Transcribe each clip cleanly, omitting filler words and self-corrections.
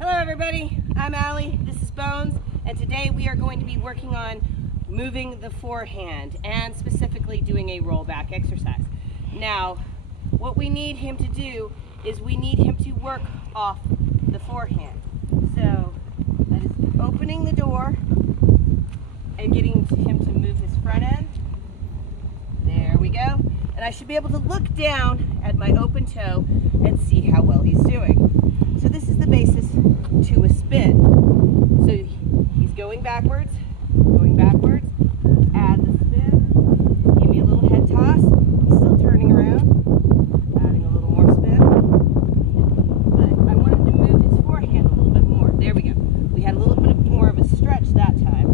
Hello everybody, I'm Allie, this is Bones, and today we are going to be working on moving the forehand and specifically doing a rollback exercise. Now, what we need him to do is we need him to work off the forehand. So, that is opening the door and getting him to move his front end. There we go. And I should be able to look down at my open toe and see how well he's doing. So this is the basis to a spin. So he's going backwards, add the spin, give me a little head toss, he's still turning around, adding a little more spin. But I wanted to move his forehand a little bit more. There we go. We had a little bit more of a stretch that time.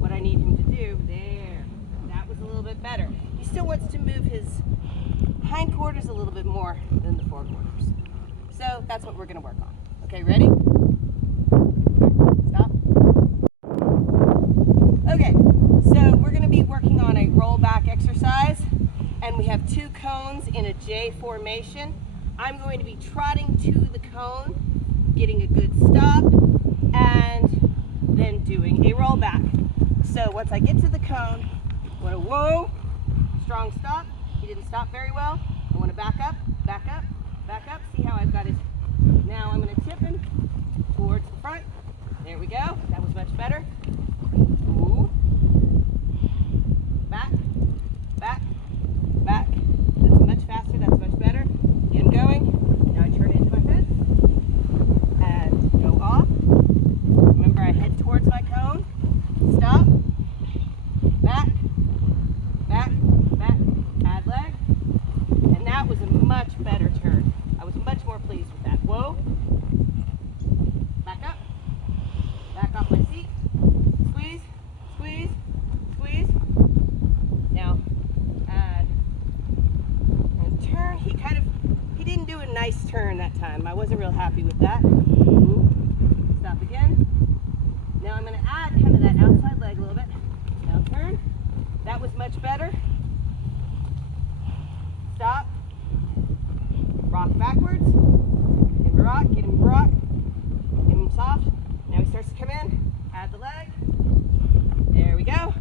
What I need him to do, there, that was a little bit better. He still wants to move his hindquarters a little bit more than the forequarters. So that's what we're going to work on. Okay, ready? Stop. Okay, so we're going to be working on a rollback exercise, and we have two cones in a J formation. I'm going to be trotting to the cone, getting a good stop, and then doing a rollback. So once I get to the cone, I want to whoa, strong stop. He didn't stop very well. I want to back up, back up, back up. See how I've got his. Now I'm going to tip him towards the front. There we go. That was much better. Ooh. Back, back, back. That's much faster. That's much better. Get him going. Now I turn into my head and go off. Remember, I head towards my cone. Stop. Back, back, back. Add leg. And that was a much better turn. I was much more pleased with that. Whoa. Back up. Back off my seat. Squeeze, squeeze, squeeze. Now, add and turn. He didn't do a nice turn that time. I wasn't real happy with that. Ooh. Stop again. Now I'm going to add kind of that outside leg a little bit. Now turn. That was much better. Stop. Rock backwards. Give him a rock, get him a rock. Give him soft. Now he starts to come in. Add the leg. There we go.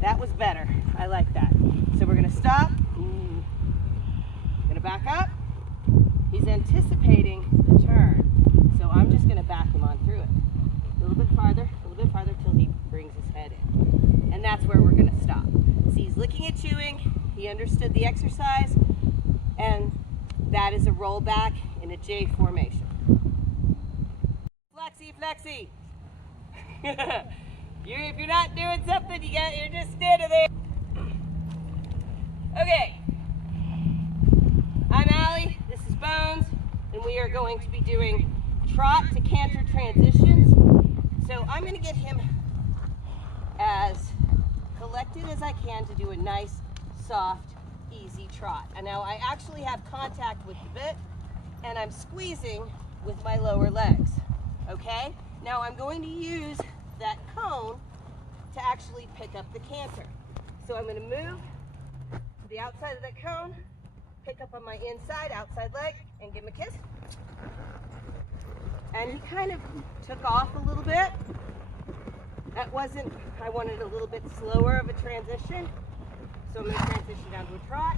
That was better. I like that. So we're going to stop. Ooh. Going to back up. He's anticipating the turn. So I'm just going to back him on through it. A little bit farther till he brings his head in. And that's where we're going to stop. See, he's licking and chewing. He understood the exercise. And that is a rollback in a J formation. Flexi, flexi. If you're not doing something, you're just standing there. Okay. I'm Allie, this is Bones, and we are going to be doing trot to canter transitions. So I'm going to get him as collected as I can to do a nice, soft, easy trot. And now I actually have contact with the bit, and I'm squeezing with my lower legs. Okay? Now I'm going to use that cone to actually pick up the canter. So I'm going to move to the outside of that cone, pick up on my inside, outside leg, and give him a kiss. And he kind of took off a little bit. That wasn't, I wanted a little bit slower of a transition. So I'm going to transition down to a trot,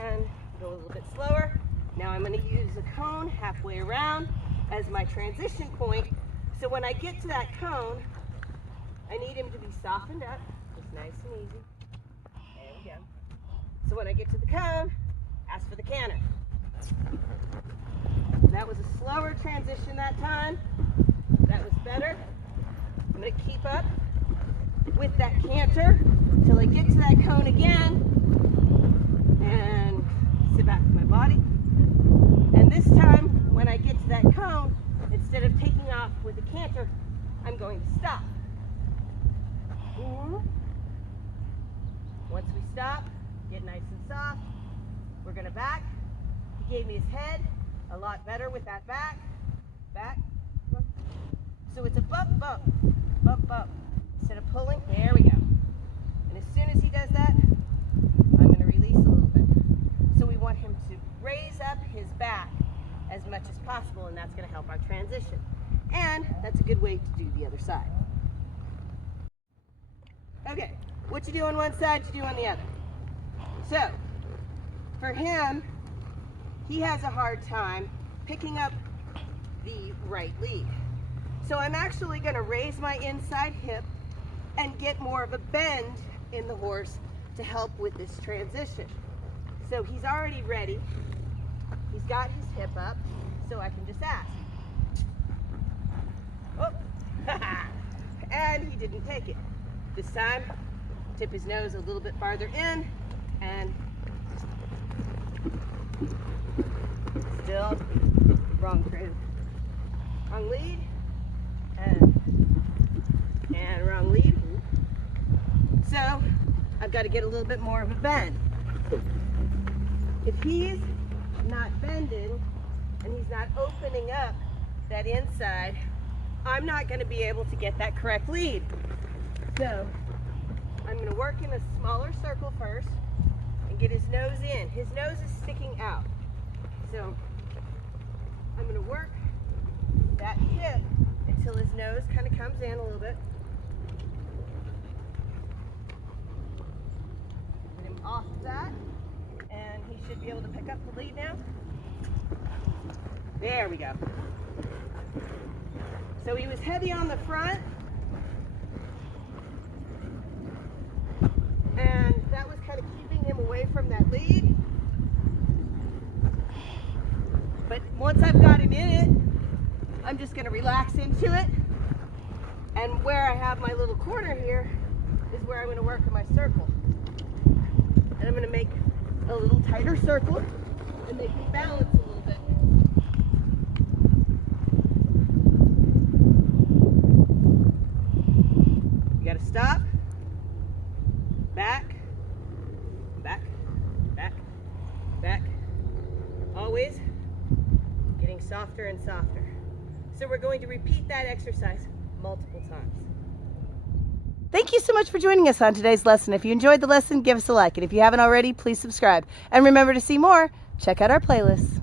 and go a little bit slower. Now I'm going to use a cone halfway around as my transition point. So when I get to that cone, I need him to be softened up, just nice and easy. There we go. So when I get to the cone, ask for the canter. That was a slower transition that time. That was better. I'm going to keep up with that canter till I get to that cone again and sit back with my body. And this time, when I get to that cone, instead of taking off with the canter, I'm going to stop. Once we stop, get nice and soft, we're going to back. He gave me his head a lot better with that back. Back. So it's a bump, bump, bump, bump. Instead of pulling, there we go. And as soon as he does that, I'm going to release a little bit. So we want him to raise up his back as much as possible, and that's going to help our transition. And that's a good way to do the other side. Okay, what you do on one side, you do on the other. So, for him, he has a hard time picking up the right lead. So I'm actually going to raise my inside hip and get more of a bend in the horse to help with this transition. So he's already ready. He's got his hip up, so I can just ask. Oh, and he didn't take it. This time, tip his nose a little bit farther in, and still wrong lead, and wrong lead. So I've got to get a little bit more of a bend. If he's not bending and he's not opening up that inside, I'm not going to be able to get that correct lead. So I'm going to work in a smaller circle first and get his nose in. His nose is sticking out. So I'm going to work that hip until his nose kind of comes in a little bit. Get him off that, and he should be able to pick up the lead now. There we go. So he was heavy on the front, and that was kind of keeping him away from that lead. But once I've got him in it, I'm just going to relax into it. And where I have my little corner here is where I'm going to work in my circle. And I'm going to make a little tighter circle and make me balance a little bit. You got to stop, back, back, back, back. Always getting softer and softer. So we're going to repeat that exercise multiple times. Thank you so much for joining us on today's lesson. If you enjoyed the lesson, give us a like. And if you haven't already, please subscribe. And remember, to see more, check out our playlists.